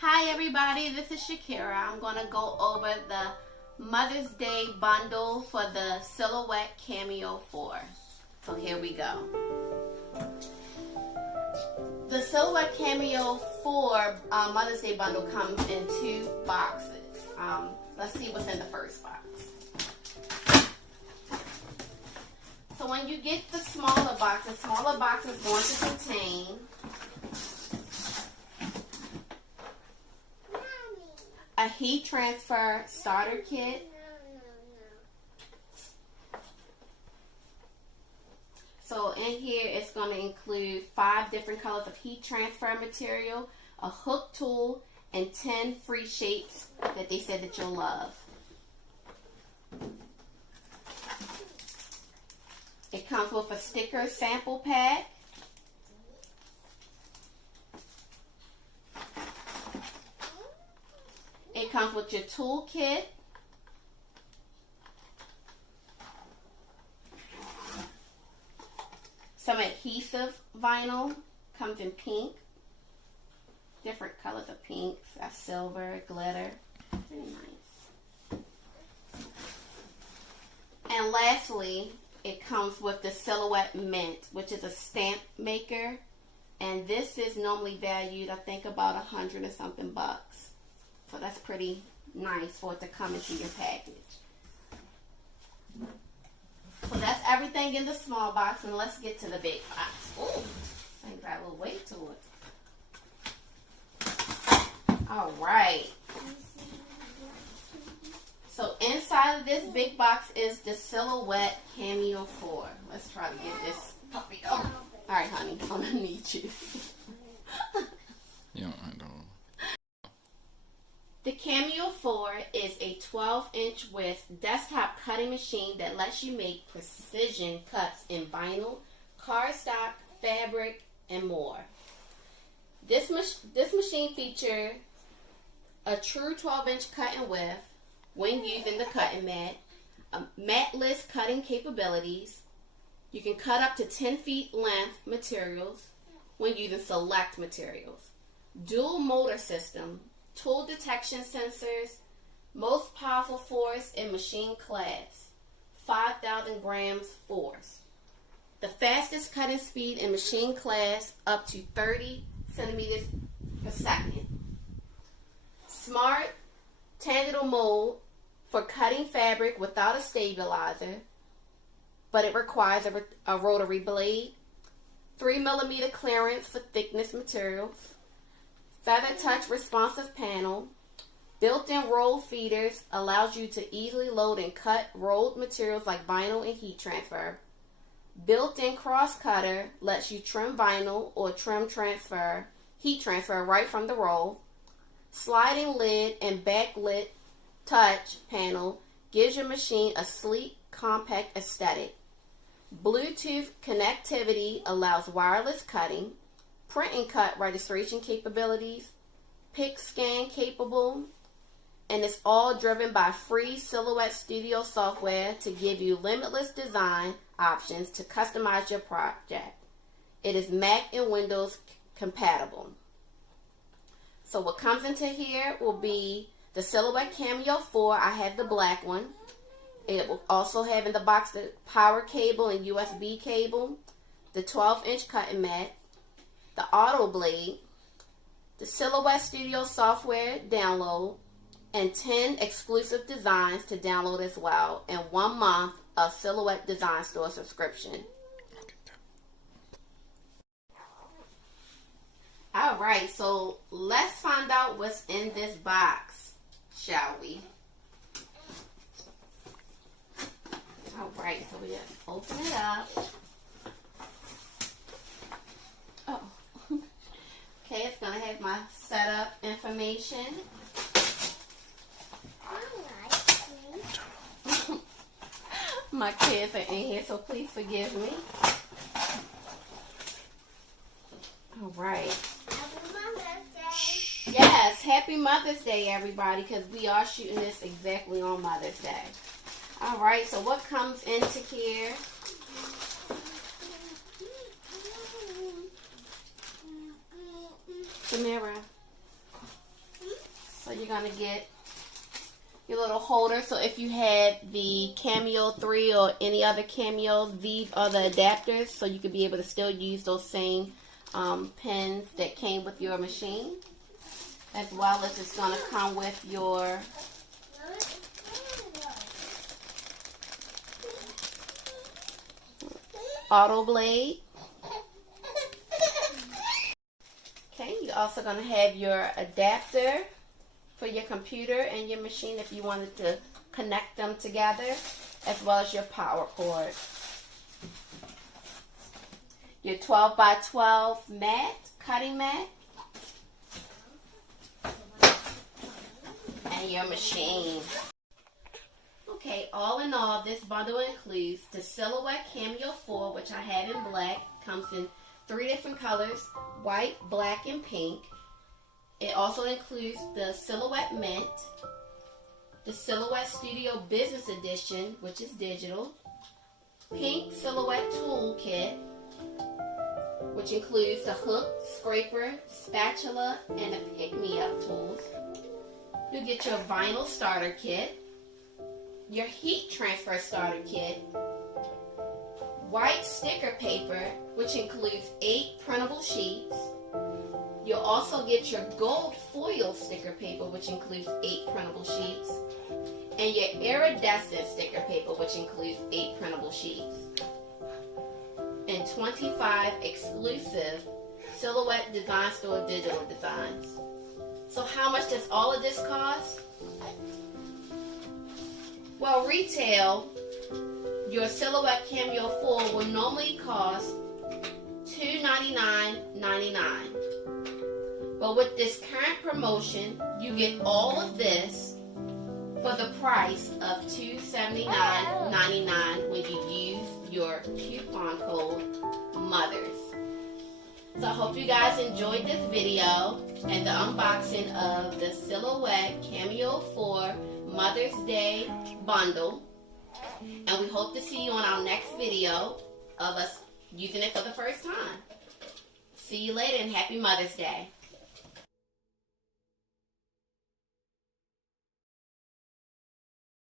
Hi everybody, this is Shakira. I'm going to go over the Mother's Day bundle for the Silhouette Cameo 4. So here we go. The Silhouette Cameo 4 Mother's Day bundle comes in 2 boxes. Let's see what's in the first box. So when you get the smaller box is going to contain a heat transfer starter kit. So in here it's going to include 5 different colors of heat transfer material, a hook tool, and 10 free shapes that they said that you'll love. It comes with a sticker sample pack. It comes with your tool kit. Some adhesive vinyl. Comes in pink. Different colors of pink. That's silver, glitter. Very nice. And lastly, it comes with the Silhouette Mint, which is a stamp maker. And this is normally valued, I think, about $100 or something bucks. So that's pretty nice for it to come into your package. So that's everything in the small box, and let's get to the big box. Ooh, I think got a little weight to it. All right. So inside of this big box is the Silhouette Cameo 4. Let's try to get this puppy off. All right, honey, I'm gonna need you. Yeah, I don't. The Cameo 4 is a 12-inch width desktop cutting machine that lets you make precision cuts in vinyl, cardstock, fabric, and more. This machine features a true 12-inch cutting width when using the cutting mat, matless cutting capabilities. You can cut up to 10 feet length materials when using select materials. Dual motor system, tool detection sensors, most powerful force in machine class, 5,000 grams force. The fastest cutting speed in machine class up to 30 centimeters per second. Smart tangent mold for cutting fabric without a stabilizer, but it requires a rotary blade. 3mm clearance for thickness materials. Feather touch responsive panel. Built-in roll feeders allows you to easily load and cut rolled materials like vinyl and heat transfer. Built-in cross cutter lets you trim vinyl or heat transfer right from the roll. Sliding lid and backlit touch panel gives your machine a sleek, compact aesthetic. Bluetooth connectivity allows wireless cutting. Print and cut registration capabilities, pick scan capable, and it's all driven by free Silhouette Studio software to give you limitless design options to customize your project. It is Mac and Windows compatible. So what comes into here will be the Silhouette Cameo 4. I have the black one. It will also have in the box the power cable and USB cable, the 12-inch cutting mat, the auto blade, the Silhouette Studio software download, and 10 exclusive designs to download as well, and 1 month of Silhouette Design Store subscription. Alright, so let's find out what's in this box, shall we? Alright, so we just open it up. Oh. Okay, it's going to have my setup information. My kids are in here, so please forgive me. All right. Happy Mother's Day. Yes, happy Mother's Day, everybody, because we are shooting this exactly on Mother's Day. All right, so what comes into here? Samira. you're going to get your little holder. So if you had the Cameo 3 or any other Cameos, these are the adapters, so you could be able to still use those same pins that came with your machine, as well as it's going to come with your auto blade. Okay, you're also going to have your adapter for your computer and your machine if you wanted to connect them together, as well as your power cord. Your 12 by 12 mat, cutting mat, and your machine. Okay, all in all, this bundle includes the Silhouette Cameo 4, which I have in black. Comes in 3 different colors, white, black, and pink. It also includes the Silhouette Mint, the Silhouette Studio Business Edition, which is digital, pink Silhouette Tool Kit, which includes the hook, scraper, spatula, and the pick-me-up tools. You'll get your vinyl starter kit, your heat transfer starter kit, white sticker paper, which includes 8 printable sheets. You'll also get your gold foil sticker paper, which includes 8 printable sheets, and your iridescent sticker paper, which includes 8 printable sheets, and 25 exclusive Silhouette Design Store digital designs. So how much does all of this cost? Well, retail, your Silhouette Cameo 4 will normally cost $299.99. But with this current promotion, you get all of this for the price of $279.99 when you use your coupon code MOTHERS. So I hope you guys enjoyed this video and the unboxing of the Silhouette Cameo 4 Mother's Day bundle. And we hope to see you on our next video of us using it for the first time. See you later and happy Mother's Day.